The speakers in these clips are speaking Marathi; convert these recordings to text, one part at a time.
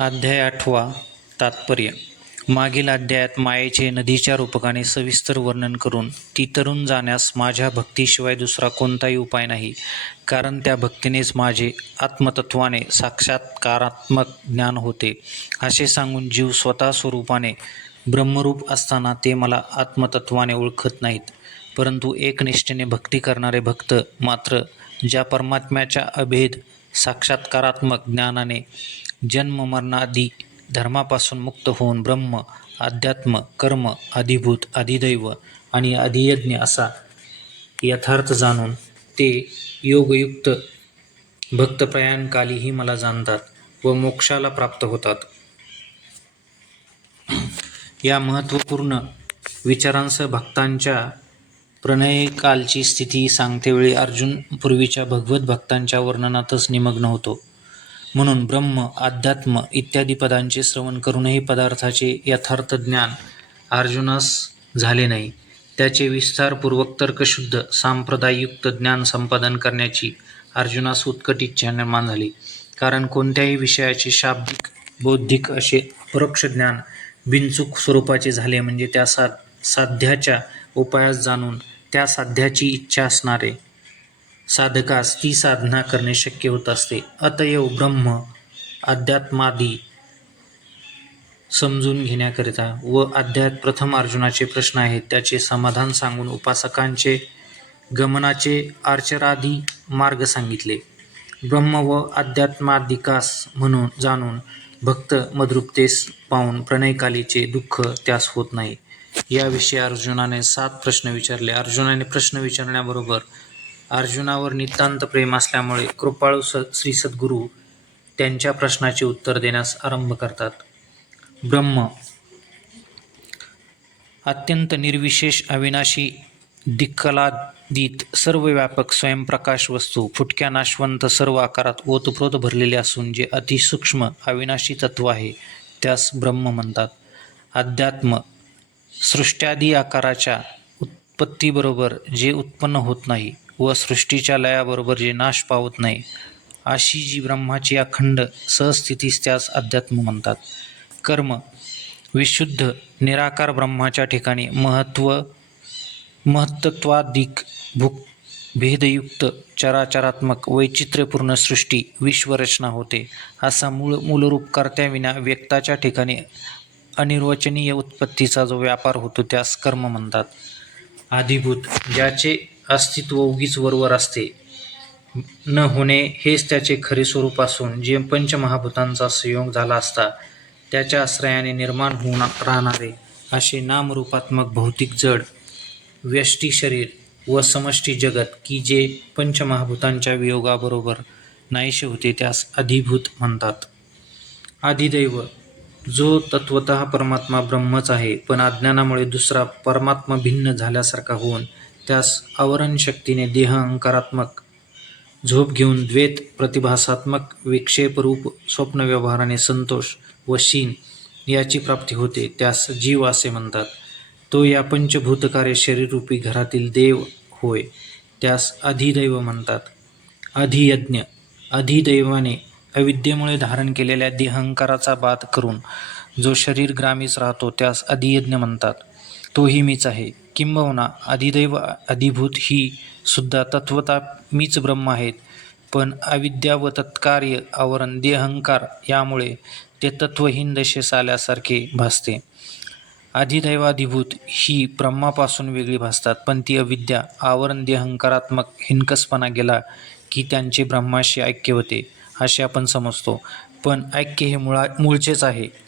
अध्याय आठवा तात्पर्य. मागील अध्यायात मायेचे नदीच्या रूपकाने सविस्तर वर्णन करून ती तरुण जाण्यास माझ्या भक्तीशिवाय दुसरा कोणताही उपाय नाही कारण त्या भक्तीनेच माझे आत्मतत्वाने साक्षात्कारात्मक ज्ञान होते. असे सांगून जीव स्वतः स्वरूपाने ब्रह्मरूप असताना ते मला आत्मतत्वाने ओळखत नाहीत परंतु एकनिष्ठेने भक्ती करणारे भक्त मात्र ज्या परमात्म्याच्या अभेद साक्षात्कारात्मक ज्ञानाने जन्म मरणादी धर्मापासून मुक्त होऊन ब्रह्म अध्यात्म कर्म अधिभूत अधिदैव आणि अधियज्ञ असा यथार्थ जाणून ते योगयुक्त भक्तप्रयाणकालीही मला जाणतात व मोक्षाला प्राप्त होतात. या महत्त्वपूर्ण विचारांसह भक्तांच्या प्रणयकालची स्थिती सांगतेवेळी अर्जुन पूर्वीच्या भगवत भक्तांच्या वर्णनातच निमग्न होतो. म्हणून ब्रह्म अध्यात्म इत्यादी पदांचे श्रवण करूनही पदार्थाचे यथार्थ ज्ञान अर्जुनास झाले नाही. त्याचे विस्तारपूर्वक तर्कशुद्ध सांप्रदाययुक्त ज्ञान संपादन करण्याची अर्जुनास उत्कट इच्छा निर्माण झाली. कारण कोणत्याही विषयाचे शाब्दिक बौद्धिक असे परोक्ष ज्ञान बिनचूक स्वरूपाचे झाले म्हणजे त्या सा साध्याच्या उपायास जाणून त्या साध्याची इच्छा असणारे साधकास ती साधना करणे शक्य होत असते. अतएव ब्रह्म अध्यात्मादी समजून घेण्याकरिता व अध्यात प्रथम अर्जुनाचे प्रश्न आहेत त्याचे समाधान सांगून उपासकांचे गमनाचे आर्चरादी मार्ग सांगितले. ब्रह्म व अध्यात्माधिकास म्हणून जाणून भक्त मद्रुपतेस पाहून प्रणयकालीचे दुःख त्यास होत नाही. याविषयी अर्जुनाने सात प्रश्न विचारले. अर्जुनाने प्रश्न विचारण्याबरोबर अर्जुनावर नितांत प्रेम असल्यामुळे कृपाळू स श्री सद्गुरू त्यांच्या प्रश्नाचे उत्तर देण्यास आरंभ करतात. ब्रह्म अत्यंत निर्विशेष अविनाशी दिक्कलादित सर्व व्यापक स्वयंप्रकाश वस्तू फुटक्या नाशवंत सर्व आकारात ओतप्रोत भरलेले असून जे अतिसूक्ष्म अविनाशी तत्व आहे त्यास ब्रह्म म्हणतात. अध्यात्म सृष्ट्यादी आकाराच्या उत्पत्तीबरोबर जे उत्पन्न होत नाही व सृष्टीच्या लयाबरोबर जे नाश पावत नाही अशी जी ब्रह्माची अखंड सहस्थितीस त्यास अध्यात्म म्हणतात. कर्म विशुद्ध निराकार ब्रह्माच्या ठिकाणी महत्त्व महत्त्वाधिक भूक भेदयुक्त चराचरात्मक वैचित्र्यपूर्ण सृष्टी विश्वरचना होते असा मूळ मूलरूपकर्त्याविना व्यक्ताच्या ठिकाणी अनिर्वचनीय उत्पत्तीचा जो व्यापार होतो त्यास कर्म म्हणतात. आधिभूत ज्याचे अस्तित्व उगीच वरवर असते. न होणे हेच त्याचे खरे स्वरूप असून जे पंचमहाभूतांचा संयोग झाला असता त्याच्या आश्रयाने निर्माण होऊन राहणारे असे नामरूपात्मक भौतिक जड व्यष्टी शरीर व समष्टी जगत की जे पंचमहाभूतांच्या वियोगाबरोबर नाहीसे होते त्यास अधिभूत म्हणतात. आदिदैव जो तत्वत परमात्मा ब्रह्मच आहे पण अज्ञानामुळे दुसरा परमात्मा भिन्न झाल्यासारखा होऊन त्यास आवरण शक्तीने देह अंकारात्मक झोप घेऊन द्वेत प्रतिभासात्मक विक्षेपरूप स्वप्न व्यवहाराने संतोष व शीन याची प्राप्ती होते त्यास जीव असे म्हणतात. तो या पंचभूतकार्य शरीररूपी घरातील देव होय त्यास अधिदैव म्हणतात. अधियज्ञ अधिदैवाने अविद्येमुळे धारण केलेल्या देहंकाराचा बाध करून जो शरीर ग्रामीस राहतो त्यास अधियज्ञ म्हणतात. तोही मीच आहे. किंबहुना अधिदैव अधिभूत ही सुद्धा तत्वता मीच ब्रह्म आहेत. पण अविद्या व तत्कार्य आवरण देहंकार यामुळे ते तत्वहीन दशेस आल्यासारखे भासते. अधिदैवाधिभूत ही ब्रह्मापासून वेगळी भासतात पण ती अविद्या आवरण देहंकारात्मक हिनकसपणा गेला की त्यांचे ब्रह्माशी ऐक्य होते असे आपण समजतो. पण ऐक्य हे मुळा मूळचेच आहे.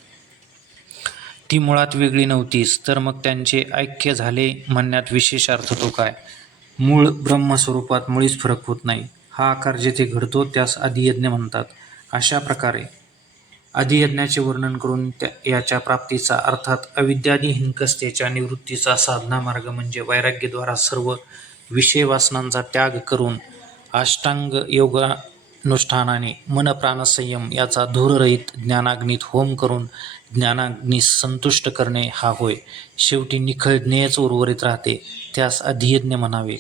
ती मुळात वेगळी नव्हतीच तर मग त्यांचे ऐक्य झाले म्हणण्यात विशेष अर्थ तो काय? मूळ ब्रह्मस्वरूपात मुळीच फरक होत नाही. हा आकार जेथे घडतो त्यास अधियज्ञ म्हणतात. अशा प्रकारे अधियज्ञाचे वर्णन करून त्या याच्या प्राप्तीचा अर्थात अविद्यादी हिंकस्तेच्या निवृत्तीचा साधना मार्ग म्हणजे वैराग्यद्वारा सर्व विषय वासनांचा त्याग करून अष्टांग योगा अनुष्ठानाने मन प्राणसंयम याचा धूररहित ज्ञानाग्नीत होम करून ज्ञानाग्नीस संतुष्ट करणे हा होय. शेवटी निखळ ज्ञेयच उर्वरित राहते त्यास अधियज्ञ म्हणावे.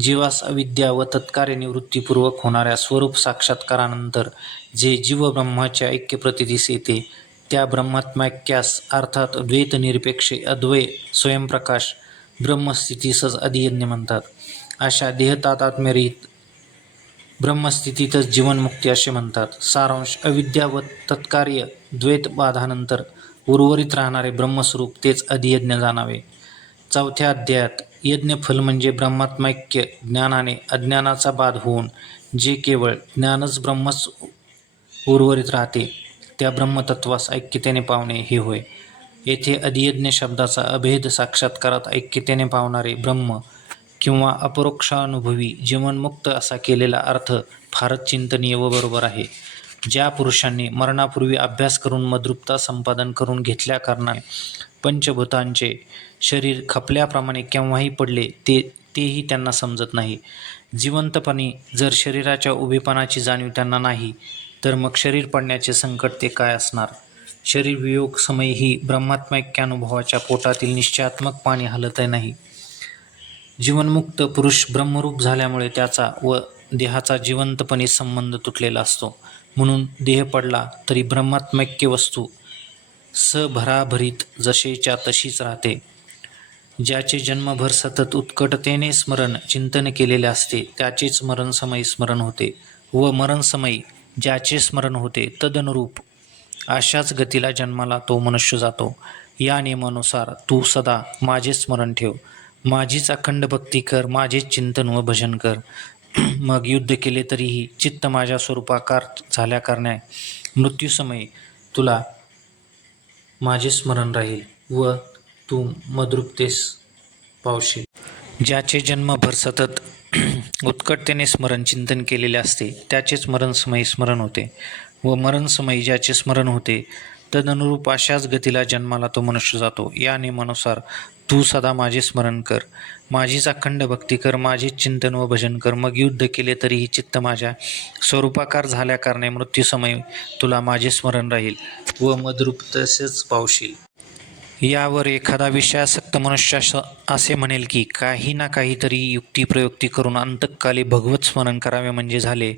जीवास अविद्या व तत्कार्य निवृत्तीपूर्वक होणाऱ्या स्वरूप साक्षात्कारानंतर जे जीवब्रह्माच्या ऐक्य प्रतीतीस येते त्या ब्रह्मात्मैक्यास अर्थात द्वैत निरपेक्ष अद्वय स्वयंप्रकाश ब्रह्मस्थितीसच अधियज्ञ म्हणतात. अशा देहतातात्म्यरहित ब्रह्मस्थितीतच जीवनमुक्ती असे म्हणतात. सारांश अविद्या व तत्कार्य द्वैत बाधानंतर उर्वरित राहणारे ब्रह्मस्वरूप तेच अधियज्ञ जाणावे. चौथ्या अध्यायात यज्ञफल म्हणजे ब्रह्मात्मैक्य ज्ञानाने अज्ञानाचा बाध होऊन जे केवळ ज्ञानच ब्रह्मच उर्वरित राहते त्या ब्रह्मतत्वास ऐक्यतेने पावणे हे होय. येथे अधियज्ञ शब्दाचा अभेद साक्षात्कारात ऐक्यतेने पावणारे ब्रह्म किंवा अपरोक्षानुभवी जीवनमुक्त असा केलेला अर्थ फारच चिंतनीय व बरोबर आहे. ज्या पुरुषांनी मरणापूर्वी अभ्यास करून मद्रुपता संपादन करून घेतल्या कारणाने पंचभूतांचे शरीर खपल्याप्रमाणे केव्हाही पडले ते तेही त्यांना समजत नाही. जिवंतपणी जर शरीराच्या उभेपणाची जाणीव त्यांना नाही तर मग शरीर पडण्याचे संकट ते काय असणार? शरीर वियोग समय ही ब्रह्मात्मैक्यानुभवाच्या पोटातील निश्चयात्मक पाणी हलतही नाही. जीवनमुक्त पुरुष ब्रह्मरूप झाल्यामुळे त्याचा व देहाचा जिवंतपणे संबंध तुटलेला असतो. म्हणून देह पडला तरी ब्रह्मात्मैक्य वस्तू सभराभरीत जशीच्या तशीच राहते. ज्याचे जन्मभर सतत उत्कटतेने स्मरण चिंतन केलेले असते त्याचेच मरणसमयी स्मरण होते व मरणसमयी ज्याचे स्मरण होते तदनुरूप अशाच गतीला जन्माला तो मनुष्य जातो. या नियमानुसार तू सदा माझे स्मरण ठेव. माझीच अखंड भक्ती कर माझेच चिंतन व भजन कर. मग युद्ध केले तरीही चित्त माझ्या स्वरूपाकार झाल्या कारणे मृत्यूसमयी तुला माझे स्मरण राहील व तू मद्रुपतेस पावशील. ज्याचे जन्मभर सतत उत्कटतेने स्मरण चिंतन केलेले असते त्याचेच मरणसमयी स्मरण होते व मरणसमयी ज्याचे स्मरण होते तदनुरूप अशाच गतीला जन्माला तो मनुष्य जातो. या नियमानुसार तू सदा माझे स्मरण कर. माझीच अखंड भक्ती कर माझे चिंतन व भजन कर. मग युद्ध केले तरीही चित्त माझ्या स्वरूपाकार झाल्याकारणे मृत्यूसमय मृत्यूसमयी तुला माझे स्मरण राहील व मदरूप तसेच पावशील. यावर एखादा विषयासक्त मनुष्य असे म्हणेल की काही ना काहीतरी युक्तिप्रयुक्ती करून अंतकाली भगवत स्मरण करावे म्हणजे झाले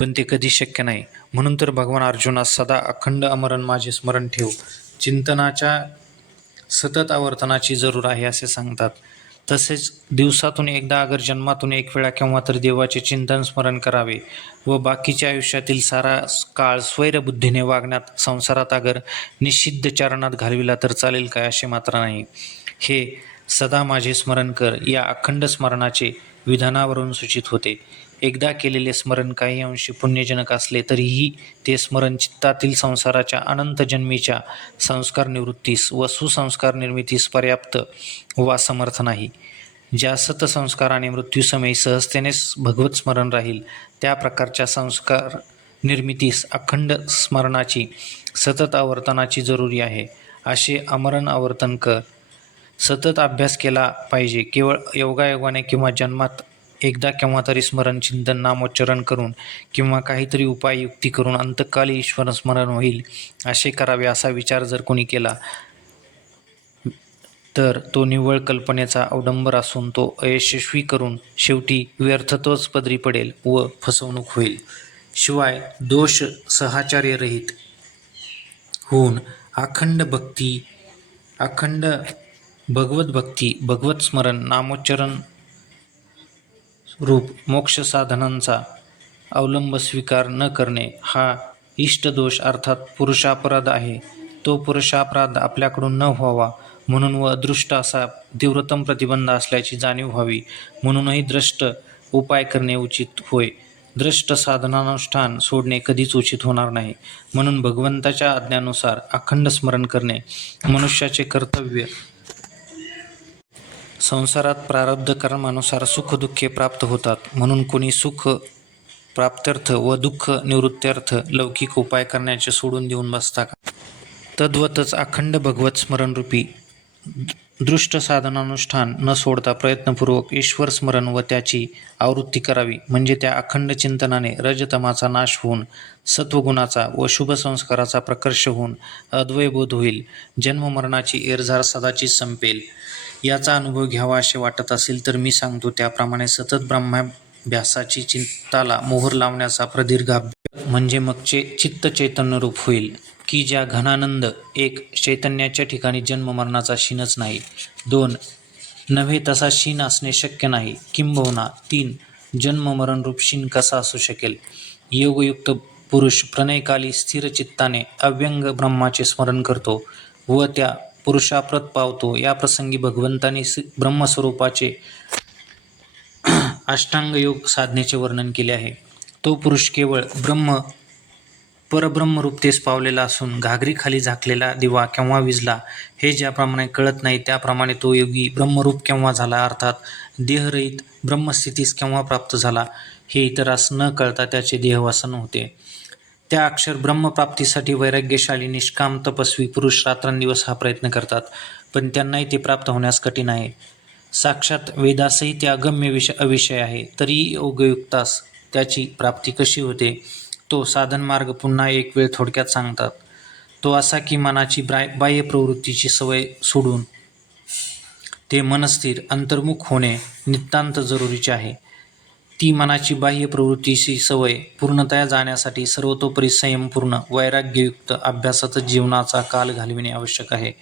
पण ते कधी शक्य नाही. म्हणून तर भगवान अर्जुनास सदा अखंड अमरण माझे स्मरण ठेव. चिंतनाच्या सतत आवर्तनाची जरूर आहे असे सांगतात. तसेच दिवसातून एकदा अगर जन्मातून एक वेळा केव्हा तर देवाचे चिंतन स्मरण करावे व बाकीच्या आयुष्यातील सारा काळ स्वैरबुद्धीने वागण्यात संसारात अगर निषिद्ध चरणात घालविला तर चालेल काय असे मात्र नाही. हे सदा माझे स्मरण कर या अखंड स्मरणाचे विधानावरून सूचित होते. एकदा केलेले स्मरण काही अंशी पुण्यजनक असले तरीही ते स्मरण चित्तातील संसाराच्या अनंत जन्मीच्या संस्कार निवृत्तीस व सुसंस्कार निर्मितीस पर्याप्त वा समर्थ नाही. ज्या सतसंस्काराने मृत्यूसमयी सहजतेनेच भगवत स्मरण राहील त्या प्रकारच्या संस्कार निर्मितीस अखंड स्मरणाची सतत आवर्तनाची जरुरी आहे. असे अमरण आवर्तन कर सतत अभ्यास केला पाहिजे. केवळ योगायोगाने किंवा जन्मात एकदा केव्हा तरी स्मरण चिंतन नामोच्चारण करून किंवा काहीतरी उपाय युक्ती करून अंतकाली ईश्वर स्मरण होईल असे करावे असा विचार जर कोणी केला तर तो निव्वळ कल्पनेचा अवडंबर असून तो अयशस्वी करून शेवटी व्यर्थत्वच पदरी पडेल व फसवणूक होईल. शिवाय दोष सहाचार्यरहित होऊन अखंड भक्ती अखंड भगवत भक्ती भगवत स्मरण नामोच्चरण रूप मोक्ष साधनांचा अवलंब स्वीकार न करणे हा इष्टदोष अर्थात पुरुषापराध आहे. तो पुरुषापराध आपल्याकडून न व्हावा म्हणून व अदृष्ट असा तीव्रतम प्रतिबंध असल्याची जाणीव व्हावी म्हणूनही द्रष्ट उपाय करणे उचित होय. द्रष्ट साधनानुष्ठान सोडणे कधीच उचित होणार नाही. म्हणून भगवंताच्या आज्ञानुसार अखंड स्मरण करणे मनुष्याचे कर्तव्य संसारात प्रारब्ध कर्मानुसार सुखदुःखे प्राप्त होतात. म्हणून कोणी सुख प्राप्त्यर्थ व दुःख निवृत्त्यर्थ लौकिक उपाय करण्याचे सोडून देऊन बसता का? तद्वतच अखंड भगवत स्मरणरूपी दृष्ट साधनानुष्ठान न सोडता प्रयत्नपूर्वक ईश्वर स्मरण व त्याची आवृत्ती करावी. म्हणजे त्या अखंड चिंतनाने रजतमाचा नाश होऊन सत्वगुणाचा व शुभ संस्काराचा प्रकर्ष होऊन अद्वयबोध होईल. जन्ममरणाची एरझार सदाची संपेल. याचा अनुभव घ्यावा असे वाटत असेल तर मी सांगतो त्याप्रमाणे सतत ब्रह्माभ्यासाची चिंताला मोहर लावण्याचा प्रदीर्घ अभ्यास म्हणजे मगचे चित्त चैतन्यरूप होईल की ज्या घनानंद एक चैतन्याच्या ठिकाणी जन्म मरणाचा शीनच नाही. दोन नव्हे तसा शीन असणे शक्य नाही. किंबहुना तीन जन्म मरणरूप शीन कसा असू शकेल? योगयुक्त पुरुष प्रणयकाली स्थिर चित्ताने अव्यंग ब्रह्माचे स्मरण करतो व त्या पुरुषाप्रत पावतो. या प्रसंगी भगवंताने स- ब्रह्मस्वरूपाचे अष्टांग योग साधनेचे वर्णन केले आहे. तो पुरुष केवळ ब्रह्म परब्रह्मरूपतेस पावलेला असून घागरीखाली झाकलेला दिवा केव्हा विजला हे ज्याप्रमाणे कळत नाही त्याप्रमाणे तो योगी ब्रह्मरूप केव्हा झाला अर्थात देहरहित ब्रह्मस्थितीस केव्हा प्राप्त झाला हे इतरास न कळता त्याचे देहवासन होते. त्या अक्षर ब्रह्मप्राप्तीसाठी वैराग्यशाली निष्काम तपस्वी पुरुष रात्रंदिवस हा प्रयत्न करतात पण त्यांनाही ते प्राप्त होण्यास कठीण आहे. साक्षात वेदासही ते अगम्य विषय अविषय आहे तरीही योगयुक्तास त्याची प्राप्ती कशी होते तो साधन मार्ग पुन्हा एक वेळ थोडक्यात सांगतात. तो असा की मनाची ब्राय बाह्य प्रवृत्तीची सवय सोडून ते मनस्थिर अंतर्मुख होणे नितांत जरुरीचे आहे. ती मनाची बाह्य प्रवृत्तीची सवय पूर्णतया जाण्यासाठी सर्वतोपरी संयमपूर्ण वैराग्ययुक्त अभ्यासाचा जीवनाचा काल घालविणे आवश्यक आहे.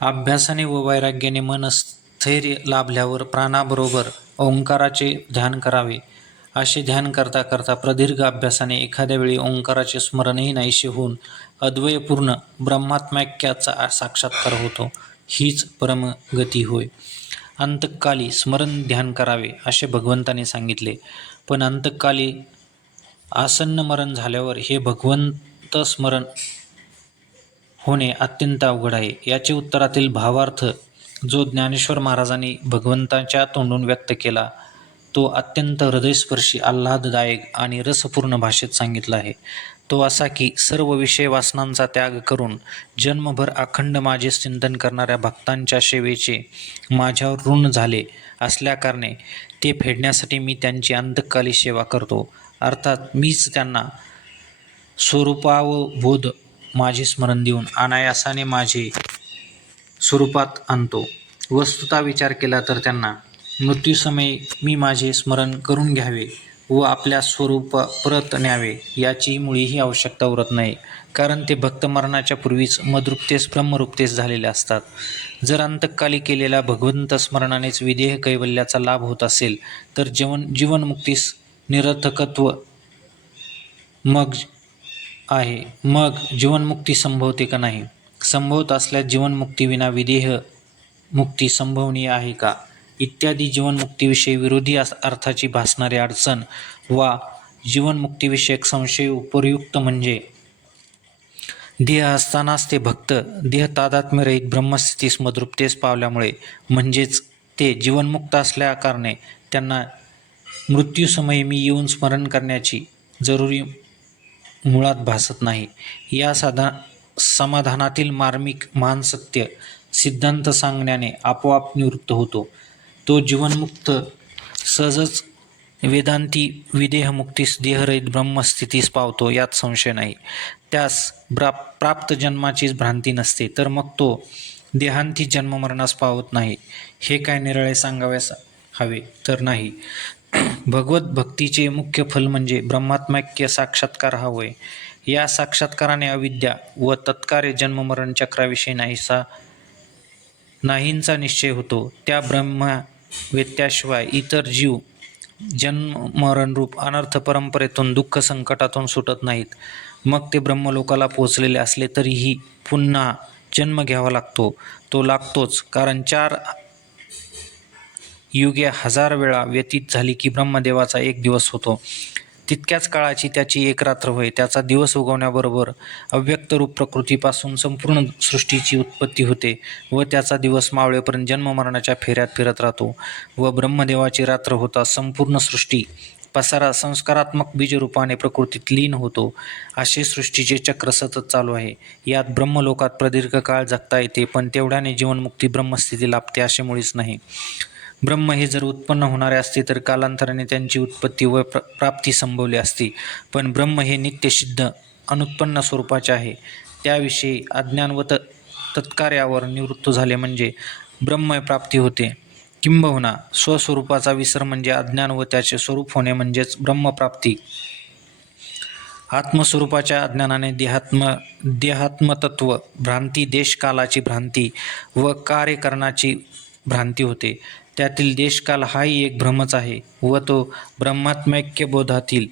अभ्यासाने व वैराग्याने मन स्थैर्य लाभल्यावर प्राणाबरोबर ओंकाराचे ध्यान करावे. असे ध्यान करता करता प्रदीर्घ अभ्यासाने एखाद्या वेळी ओंकाराचे स्मरणही नाहीसे होऊन अद्वयपूर्ण ब्रह्मात्म्याख्याचा साक्षात्कार होतो. हीच परमगती होय. अंतकाली स्मरण ध्यान करावे असे भगवंताने सांगितले. पण अंतकाली आसन्न मरण झाल्यावर हे भगवंत स्मरण होणे अत्यंत अवघड आहे. याचे उत्तरातील भावार्थ जो ज्ञानेश्वर महाराजांनी भगवंताच्या तोंडून व्यक्त केला तो अत्यंत हृदयस्पर्शी आल्हाददायक आणि रसपूर्ण भाषेत सांगितला आहे. तो असा की सर्व विषय वासनांचा त्याग करून जन्मभर अखंड माझे चिंतन करणाऱ्या भक्तांच्या सेवेचे माझ्यावर ऋण झाले असल्याकारणे ते फेडण्यासाठी मी त्यांची अंतकाली सेवा करतो. अर्थात मीच त्यांना स्वरूपावबोध माझे स्मरण देऊन अनायासाने माझे स्वरूपात आणतो. वस्तुता विचार केला तर त्यांना मृत्यूसमयी मी माझे स्मरण करून घ्यावे. व आपल्या स्वरूप परत न्यावे याची मुळीही आवश्यकता उरत नाही. कारण ते भक्त मरणाच्या पूर्वीच मदरूपतेस ब्रह्मरूपतेस झालेले असतात. जर अंतकाली केलेल्या भगवंत स्मरणानेच विदेह कैवल्याचा लाभ होत असेल तर जीवन जीवनमुक्तीस निरर्थकत्व मग आहे. मग जीवनमुक्ती संभवते का नाही? संभवत असल्यास जीवनमुक्तीविना विदेह मुक्ती संभवनीय आहे का? इत्यादी जीवनमुक्तीविषयी विरोधी अर्थाची भासणारी अडचण वा जीवनमुक्तीविषयक संशय उपयुक्त म्हणजे देह असतानाच ते भक्त देह तादात्म्यरहित ब्रह्मस्थितीस मदृप्तेस पावल्यामुळे म्हणजेच ते जीवनमुक्त असल्याकारणे त्यांना मृत्यूसमयी मी येऊन स्मरण करण्याची जरुरी मुळात भासत नाही. या साधा समाधानातील मार्मिक महान सत्य सिद्धांत सांगण्याने आपोआप निवृत्त होतो. तो जीवनमुक्त सहजच वेदांती विदेहमुक्तीस देहरहित ब्रह्मस्थितीस पावतो यात संशय नाही. त्यास ब्रा प्राप्त जन्माचीच भ्रांती नसते तर मग तो देहांती जन्ममरणास पावत नाही. हे काय निराळे सांगाव्यास हवे? तर नाही. भगवत भक्तीचे मुख्य फल म्हणजे ब्रह्मात्मक्य साक्षात्कार हा होय. या साक्षात्काराने अविद्या व तत्कार्य जन्ममरण चक्राविषयी नाहीसा नाहींचा निश्चय होतो. त्या ब्रह्मा व्यत्याशिवाय इतर जीव जन्ममरणरूप अनर्थ परंपरेतून दुःख संकटातून सुटत नाहीत. मग ते ब्रह्मलोकाला पोचलेले असले तरीही पुन्हा जन्म घ्यावा लागतो. तो लागतोच कारण चार युगे हजार वेळा व्यतीत झाली की ब्रह्मदेवाचा एक दिवस होतो. तितक्याच काळाची त्याची एक रात्र होय. त्याचा दिवस उगवण्याबरोबर अव्यक्त रूप प्रकृतीपासून संपूर्ण सृष्टीची उत्पत्ती होते व त्याचा दिवस मावळेपर्यंत जन्ममरणाच्या फेऱ्यात फिरत राहतो व ब्रह्मदेवाची रात्र होता संपूर्ण सृष्टी. पसारा संस्कारात्मक बीजरूपाने प्रकृतीत लीन होतो. असे सृष्टीचे चक्र सतत चालू आहे. यात ब्रह्मलोकात प्रदीर्घ काळ जगता येते पण तेवढ्याने जीवनमुक्ती ब्रह्मस्थिती लाभते असे मुळीच नाही. ब्रह्म हे जर उत्पन्न होणारे असते तर कालांतराने त्यांची उत्पत्ती व प्र प्राप्ती संभवली असती. पण ब्रह्म हे नित्यसिद्ध अनुत्पन्न स्वरूपाचे आहे. त्याविषयी अज्ञान व त तत्कार्यावर निवृत्त झाले म्हणजे ब्रह्मप्राप्ती होते. किंबहुना स्वस्वरूपाचा विसर म्हणजे अज्ञान व त्याचे स्वरूप होणे म्हणजेच ब्रह्मप्राप्ती आत्मस्वरूपाच्या अज्ञानाने देहात्म देहात्मतत्व भ्रांती देशकालाची भ्रांती व कार्यकरणाची भ्रांती होते. त्यातील देशकाल हाही एक भ्रमच आहे व तो ब्रह्मात्मैक्यबोधातील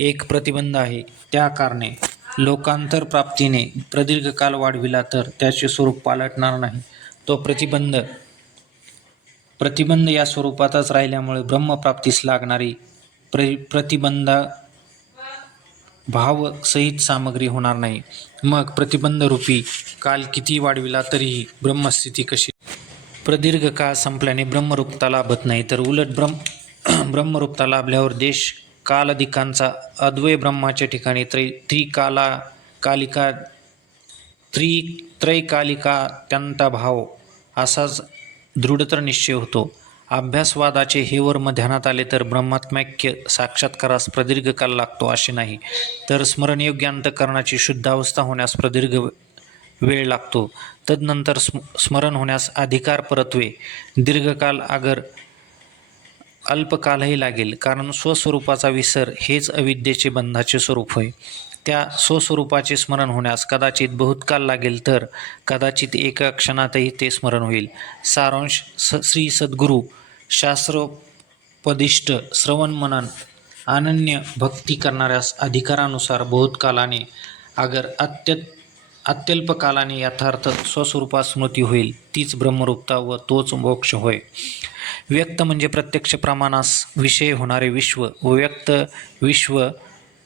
एक प्रतिबंध आहे. त्या कारणे लोकांतर प्राप्तीने प्रदीर्घ काल वाढविला तर त्याचे स्वरूप पालटणार नाही. तो प्रतिबंध प्रतिबंध या स्वरूपातच राहिल्यामुळे ब्रह्मप्राप्तीस लागणारी प्र प्रतिबंधा भावसहित सामग्री होणार नाही. मग प्रतिबंधरूपी काल किती वाढविला तरीही ब्रह्मस्थिती कशी? प्रदीर्घ काळ संपल्याने ब्रह्मरूपता लाभत नाही. तर उलट ब्रह्म ब्रह्मरूपता लाभल्यावर देश कालदिकांचा अद्वय ब्रह्माच्या ठिकाणी त्रै त्रिकाला कालिका त्रि त्रैकालिका भाव असाच दृढतर निश्चय होतो. अभ्यासवादाचे हे वर्म ध्यानात आले तर ब्रह्मात्मैक्य साक्षात्कारास प्रदीर्घ काल लागतो असे नाही. तर स्मरणयोग्य अंतकरणाची शुद्ध अवस्था होण्यास प्रदीर्घ वेळ लागतो. तदनंतर स्म स्मरण होण्यास अधिकार परत्वे. दीर्घकाल अगर अल्पकालही लागेल. कारण स्वस्वरूपाचा विसर हेच अविद्येचे बंधाचे स्वरूप होय. त्या स्वस्वरूपाचे स्मरण होण्यास कदाचित बहुतकाल लागेल तर कदाचित एका क्षणातही ते स्मरण होईल. सारांश स श्री सद्गुरू शास्त्रोपदिष्ट श्रवण मनन अनन्य भक्ती करणाऱ्यास अधिकारानुसार बहुतकालाने अगर अत्यंत अत्यल्प कालाने यथार्थ स्वस्वरूपात स्मृती होईल तीच ब्रह्मरूपता व तोच मोक्ष होय. व्यक्त म्हणजे प्रत्यक्ष प्रमाणास विषय होणारे विश्व व व्यक्त विश्व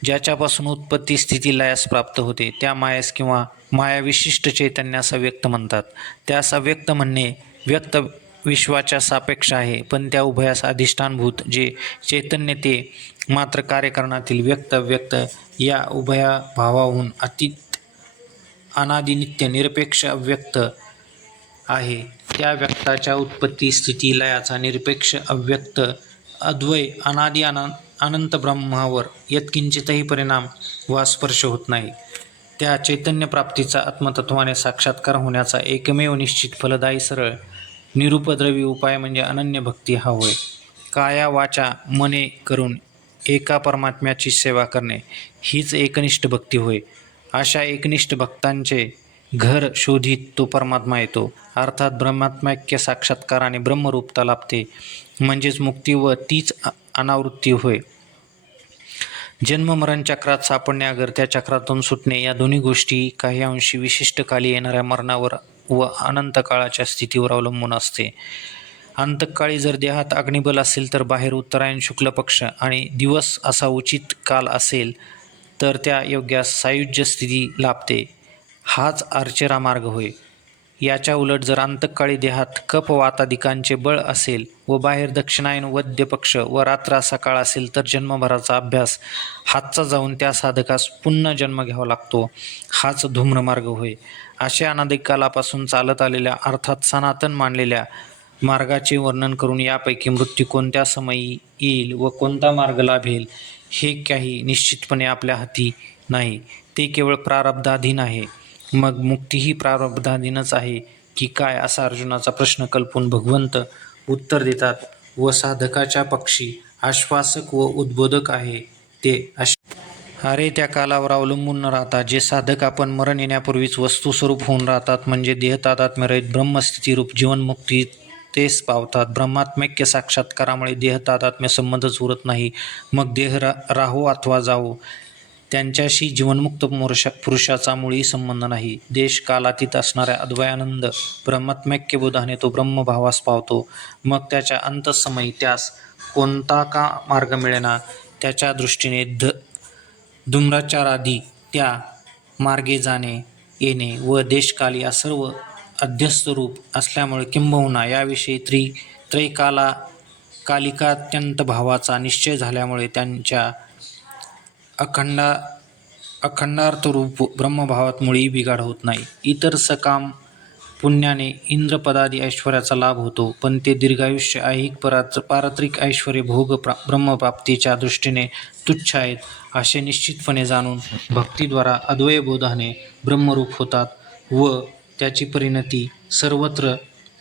ज्याच्यापासून उत्पत्ती स्थिती लयास प्राप्त होते त्या मायास किंवा माया विशिष्ट चैतन्यास व्यक्त म्हणतात. त्यास अव्यक्त म्हणणे व्यक्त विश्वाच्या सापेक्ष आहे पण त्या उभयास अधिष्ठानभूत जे चैतन्य ते मात्र कार्यकरणातील व्यक्त व्यक्त या उभया भावाहून अति अनादिनित्य निरपेक्ष अव्यक्त आहे. त्या व्यक्ताच्या उत्पत्ती स्थिती लयाचा निरपेक्ष अव्यक्त अद्वय अनादि अना अनंत ब्रह्मावर यत्किंचितही परिणाम वा स्पर्श होत नाही. त्या चैतन्यप्राप्तीचा आत्मतत्वाने साक्षात्कार होण्याचा एकमेव निश्चित फलदायी सरळ निरुपद्रवी उपाय म्हणजे अनन्य भक्ती हा होय. काया वाचा मने करून एका परमात्म्याची सेवा करणे हीच एकनिष्ठ भक्ती होय. अशा एकनिष्ठ भक्तांचे घर शोधित तो परमात्मा येतो. अर्थात ब्रह्मात्मैक्य साक्षात्काराने ब्रह्मरूपता लाभते. म्हणजेच मुक्ती व तीच अनावृत्ती होय. जन्ममरण चक्रात सापडण्याअगर त्या चक्रातून सुटणे या दोन्ही गोष्टी काही अंशी विशिष्ट काली येणाऱ्या मरणावर व अनंत काळाच्या स्थितीवर अवलंबून असते. अंतकाळी जर देहात अग्निबल असेल तर बाहेर उत्तरायण शुक्ल पक्ष आणि दिवस असा उचित काल असेल तर त्या योग्यास सायुज्य स्थिती लाभते. हाच अर्चेरा मार्ग होय. याच्या उलट जर अंतकाळी देहात कप वातादिकांचे बळ असेल व बाहेर दक्षिणायन वद्य पक्ष व रात्र सकाळ असेल तर जन्मभराचा अभ्यास हातचा जाऊन त्या साधकास पुन्हा जन्म घ्यावा लागतो. हाच धूम्रमार्ग होय. अशा अनादिक कालापासून चालत आलेल्या अर्थात सनातन मानलेल्या मार्गाचे वर्णन करून यापैकी मृत्यू कोणत्या समयी येईल व कोणता मार्ग लाभेल हे काही निश्चितपणे आपल्या हाती नाही. ते केवळ प्रारब्धाधीन आहे. मग मुक्तीही प्रारब्धाधीनच आहे की काय असा अर्जुनाचा प्रश्न कल्पून भगवंत उत्तर देतात व साधकाच्या पक्षी आश्वासक व उद्बोधक आहे ते अश अरे त्या कालावर अवलंबून न राहता जे साधक आपण मरण येण्यापूर्वीच वस्तुस्वरूप होऊन राहतात म्हणजे देहतात आत्मरहित ब्रह्मस्थितीरूप जीवनमुक्ती तेच पावतात. ब्रह्मात्मैक्य साक्षात्कारामुळे देह तादात्म्य संबंधच उरत नाही. मग देह रा राहो अथवा जावो. त्यांच्याशी जीवनमुक्त पुरुषा पुरुषाचा मुळी संबंध नाही. देश कालातीत असणाऱ्या अद्वयानंद ब्रह्मात्मैक्य बोधाने तो ब्रह्मभावास पावतो. मग त्याच्या अंतसमयी त्यास कोणता का मार्ग मिळेना त्याच्या दृष्टीने ध धुम्राचारादी त्या मार्गे जाणे येणे व देशकाल या सर्व अध्यस्त रूप असल्यामुळे किंबहुना याविषयी त्रि त्रैकाला कालिकात्यंत भावाचा निश्चय झाल्यामुळे त्यांच्या अखंडा अखंडार्थरूप ब्रह्मभावात मुळी बिघाड होत नाही. इतर सकाम पुण्याने इंद्रपदादी ऐश्वर्याचा लाभ होतो पण ते दीर्घायुष्य ऐहिक परात्र पारत्रिक ऐश्वर भोग प्रा ब्रह्मप्राप्तीच्या दृष्टीने तुच्छ आहेत असे निश्चितपणे जाणून भक्तीद्वारा अद्वयबोधाने ब्रह्मरूप होतात व त्याची परिणती सर्वत्र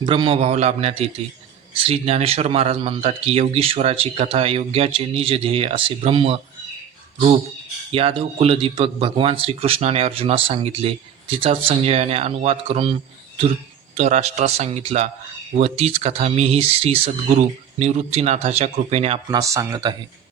ब्रह्मभाव लाभण्यात येते. श्री ज्ञानेश्वर महाराज म्हणतात की योगीश्वराची कथा योग्याचे निज ध्येय असे ब्रह्म रूप यादव कुलदीपक भगवान श्रीकृष्णाने अर्जुनास सांगितले. तिचाच संजयाने अनुवाद करून धृतराष्ट्रास सांगितला व तीच कथा मीही श्री सद्गुरू निवृत्तीनाथाच्या कृपेने आपणास सांगत आहे.